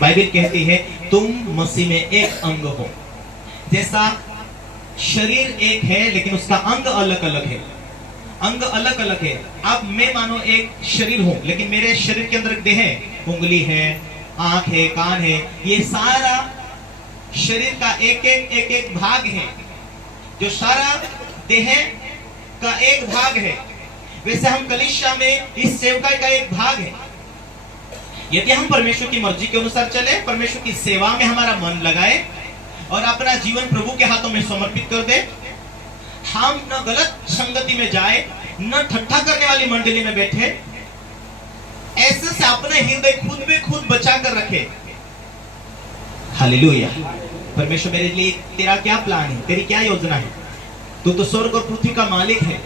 Bible कहती है तुम मसीह में एक अंग हो। जैसा शरीर एक है लेकिन उसका अंग अलग अलग है, अंग अलग अलग है। अब मैं मानो एक शरीर हूं लेकिन मेरे शरीर के अंदर एक देह है, उंगली है, आंख है, कान है, ये सारा शरीर का एक भाग है, जो सारा देह का एक भाग है। वैसे हम कलीसिया में इस सेवकाई का एक भाग है। यदि हम परमेश्वर की मर्जी के अनुसार चले, परमेश्वर की सेवा में हमारा मन लगाए और अपना जीवन प्रभु के हाथों में समर्पित कर दे, हम न गलत संगति में जाए, न ठट्ठा करने वाली मंडली में बैठे, ऐसे से अपना हृदय खुद में खुद बचा कर रखे। हालेलुया। परमेश्वर मेरे लिए तेरा क्या प्लान है, तेरी क्या योजना है? तू तो स्वर्ग और पृथ्वी का मालिक है।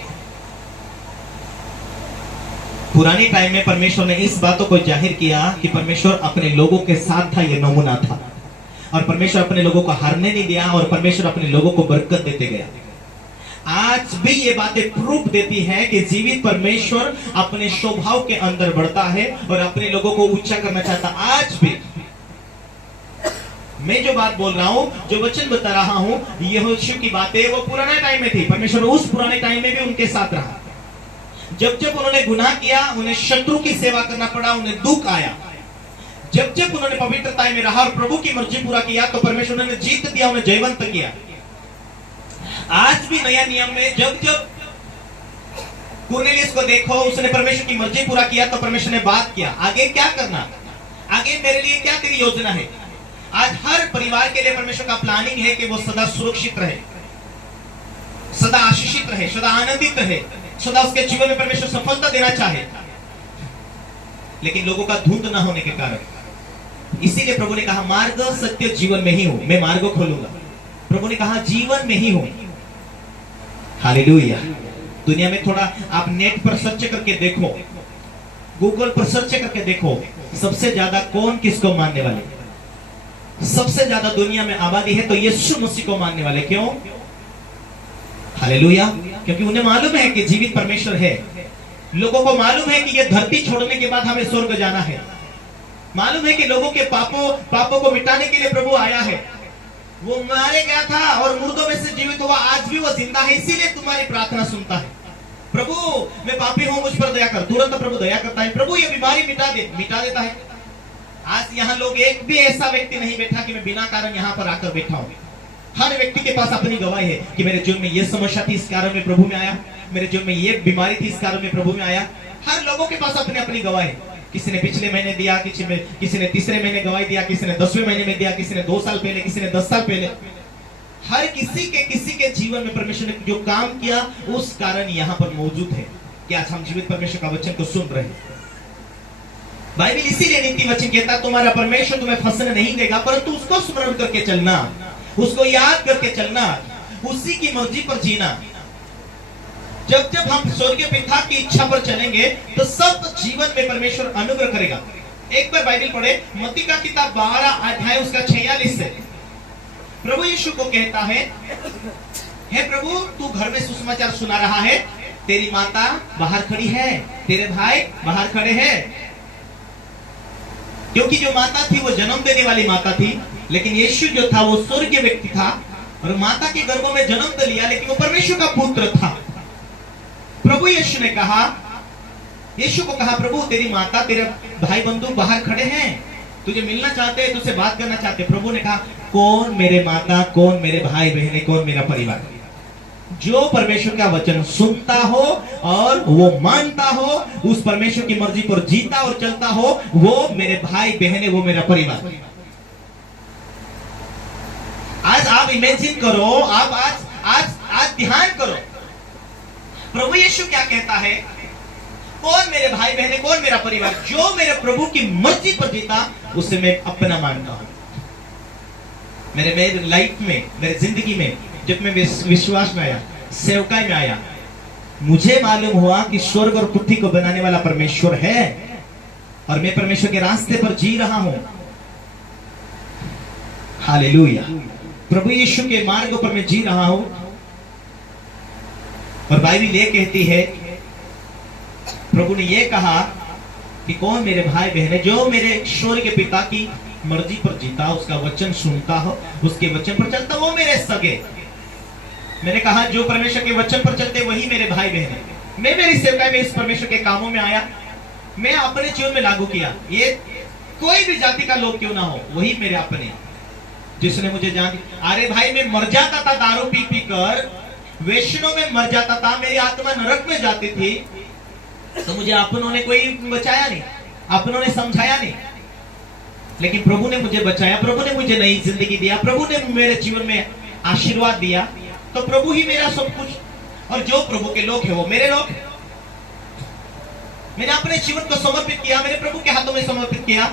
पुराने टाइम में परमेश्वर ने इस बातों को जाहिर किया कि परमेश्वर अपने लोगों के साथ था, यह नमूना था। और परमेश्वर अपने लोगों को हारने नहीं दिया और परमेश्वर अपने लोगों को बरकत देते गया। आज भी ये बातें प्रूफ देती है कि जीवित परमेश्वर अपने स्वभाव के अंदर बढ़ता है और अपने लोगों को ऊंचा करना चाहता। आज भी मैं जो बात बोल रहा हूं, जो वचन बता रहा हूं, यहोशू की बातें वो पुराने टाइम में थी। परमेश्वर उस पुराने टाइम में भी उनके साथ रहा। जब जब उन्होंने गुनाह किया, उन्हें शत्रु की सेवा करना पड़ा, उन्हें दुख आया। जब जब उन्होंने पवित्रता में रहा और प्रभु की मर्जी पूरा किया तो परमेश्वर ने जीत दिया, उन्हें जयवंत किया। आज भी नया नियम में जब जब कुरनेलियुस को देखो, उसने परमेश्वर की मर्जी पूरा किया तो परमेश्वर ने बात किया, आगे क्या करना, आगे मेरे लिए क्या तेरी योजना है। आज हर परिवार के लिए परमेश्वर का प्लानिंग है कि वो सदा सुरक्षित रहे, सदा आशीषित रहे, सदा आनंदित रहे, सदा उसके जीवन में परमेश्वर सफलता देना चाहे। लेकिन लोगों का धुंध ना होने के कारण, इसीलिए प्रभु ने कहा मार्ग सत्य जीवन में ही हूं, मैं मार्ग खोलूंगा। प्रभु ने कहा जीवन में ही हूं। हालेलुया। दुनिया में थोड़ा आप नेट पर सर्च करके देखो, गूगल पर सर्च करके देखो, सबसे ज्यादा कौन किसको मानने वाले? सबसे ज्यादा दुनिया में आबादी है तो यीशु मसीह को मानने वाले। क्यों? हालेलुया। क्योंकि उन्हें मालूम है कि जीवित परमेश्वर है। लोगों को मालूम है कि यह धरती छोड़ने के बाद हमें स्वर्ग जाना है। मालूम है कि लोगों के पापों को मिटाने के लिए प्रभु आया है। वो मारे गया था और मुर्दों में से जीवित हुआ, आज भी वो जिंदा है, इसीलिए तुम्हारी प्रार्थना सुनता है। प्रभु मैं पापी हूं, मुझ पर दया कर। तुरंत प्रभु दया करता है। प्रभु ये बीमारी मिटा देता है। आज यहाँ लोग एक भी ऐसा व्यक्ति नहीं बैठा कि मैं बिना कारण यहाँ पर आकर बैठा हूं। हर व्यक्ति के पास अपनी गवाही है कि मेरे जीवन में ये समस्या थी, इस कारण में प्रभु में आया। मेरे जीवन में ये बीमारी थी, इस कारण में प्रभु में आया। हर लोगों के पास अपनी अपनी गवाही है। किसी ने पिछले महीने दिया, किसी ने तीसरे महीने गवाही दिया, किसी ने 10वें महीने में दिया, किसी ने 2 साल पहले, किसी ने 10 साल पहले। हर किसी के जीवन में परमेश्वर ने जो काम किया उस कारण यहाँ पर मौजूद है कि आज हम जीवित परमेश्वर का वचन को सुन रहे हैं। बाइबल इसीलिए नीति वचन कहता तुम्हारा परमेश्वर तुम्हें फंसने नहीं देगा, परंतु उसको स्मरण करके चलना, उसको याद करके चलना, उसी की मर्जी पर जीना। जब जब हम स्वर्गीय पिता की इच्छा पर चलेंगे तो सब जीवन में परमेश्वर अनुग्रह करेगा। एक बार बाइबल पढ़े, मत्ती का किताब 12 अध्याय उसका 46 से। प्रभु यीशु को कहता है, हे प्रभु तू घर में सुसमाचार सुना रहा है, तेरी माता बाहर खड़ी है, तेरे भाई बाहर खड़े हैं। क्योंकि जो माता थी वो जन्म देने वाली माता थी, लेकिन यीशु जो था वो स्वर्गीय व्यक्ति था और माता के गर्भ में जन्म तो लिया लेकिन वो परमेश्वर का पुत्र था। प्रभु यीशु ने कहा, यीशु को कहा प्रभु तेरी माता तेरे भाई बंधु बाहर खड़े हैं, तुझे मिलना चाहते हैं, तुझसे बात करना चाहते हैं। प्रभु ने कहा कौन मेरे माता, कौन मेरे भाई बहने, कौन मेरा परिवार? जो परमेश्वर का वचन सुनता हो और वो मानता हो, उस परमेश्वर की मर्जी पर जीता और चलता हो, वो मेरे भाई बहने, वो मेरा परिवार। आज आप इमेजिन करो, आप आज ध्यान करो, प्रभु यीशु क्या कहता है, कौन मेरे भाई बहने, कौन मेरा परिवार? जो मेरे प्रभु की मर्जी पर जीता उसे मैं अपना मानता हूं। मेरे लाइफ में, मेरे जिंदगी में जब मैं विश्वास में आया, सेवकाई में आया, मुझे मालूम हुआ कि स्वर्ग और पृथ्वी को बनाने वाला परमेश्वर है और मैं परमेश्वर के रास्ते पर जी रहा हूं। हालेलुया। प्रभु यीशु के मार्ग पर मैं जी रहा हूं। और बाइबल ये कहती है, प्रभु ने ये कहा कि कौन मेरे भाई बहन है, जो मेरे स्वर्गीय पिता की मर्जी पर जीता, उसका वचन सुनता हो, उसके वचन पर चलता, वो मेरे सगे। मैंने कहा जो परमेश्वर के वचन पर चलते वही मेरे भाई बहन है। मैं मेरी सेवकाई में इस परमेश्वर के कामों में आया, मैं अपने जीवन में लागू किया। ये कोई भी जाति का लोग क्यों ना हो, वही मेरे अपने, जिसने मुझे जान। अरे भाई मैं मर जाता था दारू पी पी कर, वैष्णव में मर जाता था, मेरी आत्मा नरक में जाती थी, तो मुझे अपनों ने कोई बचाया नहीं, अपनों ने समझाया नहीं। लेकिन प्रभु ने मुझे बचाया, प्रभु ने मुझे नई जिंदगी दिया, प्रभु ने मेरे जीवन में आशीर्वाद दिया। तो प्रभु ही मेरा सब कुछ, और जो प्रभु के लोग हैं वो मेरे लोग। मैंने अपने जीवन को समर्पित किया, मैंने प्रभु के हाथों में समर्पित किया।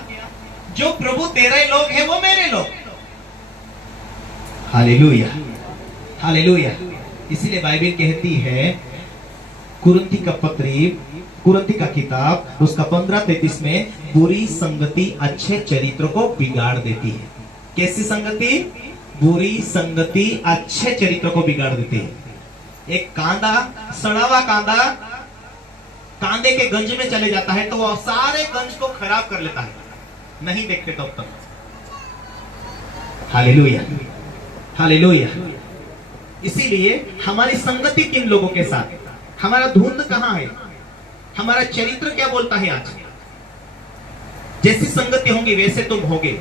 जो प्रभु तेरे लोग हैं वो मेरे लोग। Hallelujah, hallelujah. इसीलिए बाइबल कहती है, कुरिन्थी का पत्री, कुरिन्थी का किताब उसका 15:33 में, बुरी संगति अच्छे चरित्र को बिगाड़ देती है। कैसी संगति? बुरी संगति अच्छे चरित्र को बिगाड़ देती है। एक कांदा, सड़ा हुआ कांदा कांदे के गंज में चले जाता है तो वह सारे गंज को खराब कर लेता है, नहीं देखते तब तक। Hallelujah, hallelujah. इसीलिए हमारी संगति किन लोगों के साथ, हमारा धुंध कहां है, हमारा चरित्र क्या बोलता है आज। जैसी संगति होंगी वैसे तुम होगे।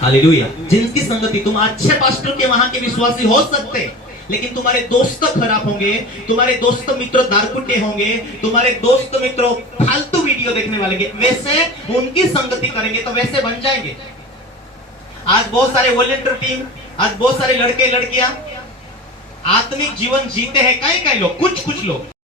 हालेलुया। जिनकी संगति, तुम अच्छे पास्टर के वहां के विश्वासी हो सकते, लेकिन तुम्हारे दोस्त खराब होंगे, तुम्हारे दोस्त मित्र दारकुटे होंगे, तुम्हारे दोस्त मित्र फालतू वीडियो देखने वाले, वैसे उनकी संगति करेंगे तो वैसे बन जाएंगे। आज बहुत सारे वॉलंटियर टीम, आज बहुत सारे लड़के लड़कियां आत्मिक जीवन जीते हैं, कई कई लोग, कुछ कुछ लोग,